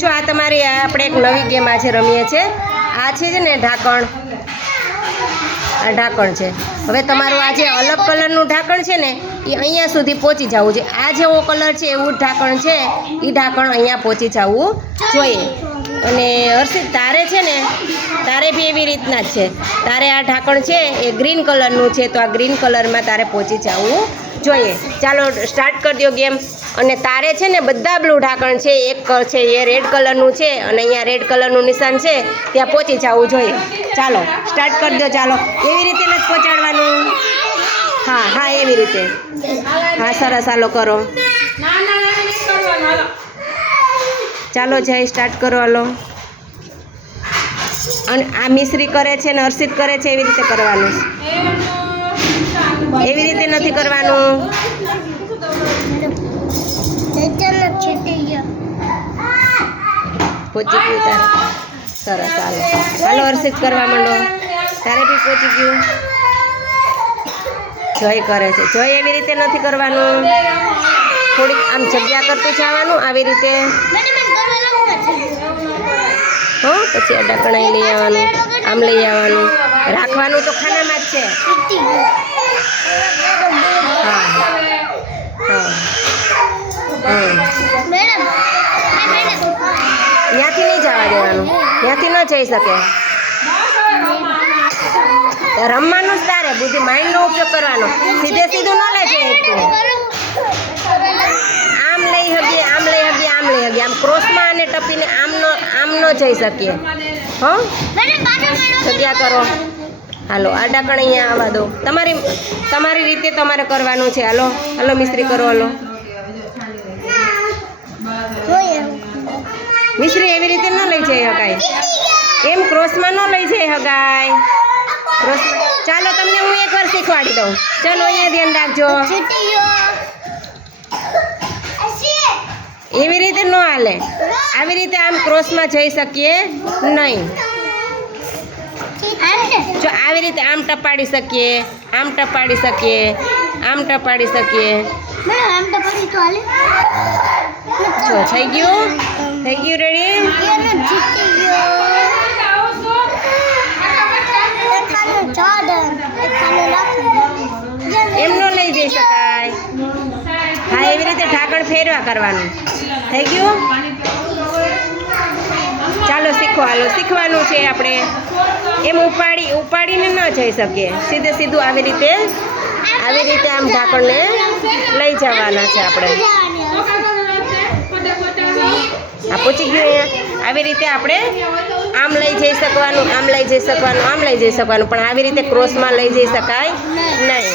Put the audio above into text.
જો આ તમારી આપણે એક નવી ગેમ આજે રમીએ છીએ. આ છે ને ઢાંકણ. આ ઢાંકણ છે. હવે તમારું આ જે અલગ કલરનું ઢાંકણ છે ને, એ અહીંયા સુધી પહોંચી જવું છે. આ જેવો કલર છે, એવું ઢાંકણ છે. એ ઢાંકણ અહીંયા પહોંચી જવું જોઈએ. અને હર્ષિત તારે છે ને, તારે બી એવી રીતના જ છે. તારે આ ઢાંકણ છે એ ગ્રીન કલરનું છે, તો આ ગ્રીન કલરમાં તારે પહોંચી જવું જોઈએ. ચાલો સ્ટાર્ટ કરી દો ગેમ. અને તારે છે ને બધા બ્લુ ઢાંકણ છે, એક છે એ રેડ કલરનું છે અને અહીંયા રેડ કલરનું નિશાન છે, ત્યાં પહોંચી જવું જોઈએ. ચાલો, સ્ટાર્ટ કરી દો ચાલો. એવી રીતે નથી પહોંચાડવાનું હા હા, એવી રીતે. હા, સરસ, હાલો કરો. ચાલો જય સ્ટાર્ટ કરો, હાલો. અને આ મિશ્રી કરે છે ને હર્ષિત કરે છે એવી રીતે કરવાનું. એવી રીતે નથી કરવાનું. પહોંચી ગયું તારે. સરસ, હાલો. હાલો, હર્ષિત કરવા માંડો. તારે બી પહોંચી ગયું. જય કરે છે. જય એવી રીતે નથી કરવાનું. થોડીક આમ જગ્યા કરતું જવાનું, આવી રીતે. હો, પછી અડા કણાઈ લઈ આવવાનું, આમ લઈ આવવાનું. રાખવાનું તો ખાનામાં જ છે. ત્યાંથી નહીં જવા દેવાનું. ત્યાંથી ન જઈ શકે. રમવાનું જ તારે, બુદ્ધિ માઇન્ડનો ઉપયોગ કરવાનો. સીધે સીધું ન લેજે જાય તું આમ લઈ શકીએ આમ લઈ શકીએ આમ લઈ શકીએ આમ ક્રોસમાં અને ટપીને આમ ન આમ ન જઈ શકીએ. હો? જગ્યા કરો. હાલો, આ ડાકણ અહીંયા આવવા દો. તમારી તમારી રીતે તમારે કરવાનું છે. હાલો હાલો, મિસ્ત્રી કરો, હાલો. મિસ્ત્રી એવી રીતે ન લઈ જઈ હકાય એમ ક્રોસમાં ન લઈ જઈ હકાય ક્રોસ ચાલો, તમને હું એકવાર શીખવાડી દઉં. ચાલો, અહીંયા ધ્યાન રાખજો. એવી રીતે ન હાલે. આવી રીતે આમ ક્રોસમાં જઈ શકીએ નહીં. જો આવી રીતે આમ ટપાડી શકીએ, આમ ટપાડી શકીએ, આમ ટપાડી શકીએ. જો, થઈ ગયું? થઈ ગયું રેડી એમનો લઈ જઈ શકાય. હા, એવી રીતે ઢાંકણ ફેરવા કરવાનું. થઈ ગયું ચાલો શીખો હાલો શીખવાનું છે આપણે. એમ ઉપાડી, ઉપાડીને ન જઈ શકીએ. સીધે સીધું આવી રીતે આવી રીતે આમ ઢાંકણને લઈ જવાના છે આપણે. આ પૂછી ગયું અહીંયા. આવી રીતે આપણે આમ લઈ જઈ શકવાનું, આમ લઈ જઈ શકવાનું, આમ લઈ જઈ શકવાનું. પણ આવી રીતે ક્રોસમાં લઈ જઈ શકાય નહીં.